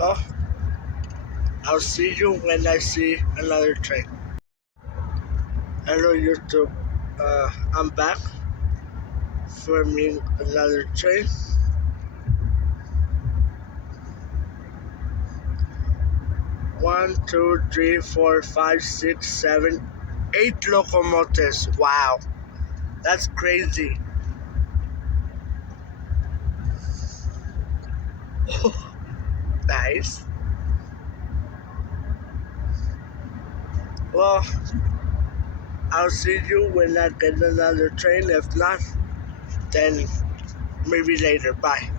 Oh, I'll see you when I see another train. Hello YouTube, I'm back filming another train. 1, 2, 3, 4, 5, 6, 7, 8 locomotives. Wow, that's crazy. Nice. Well, I'll see you when I get another train. If not, then maybe later. Bye.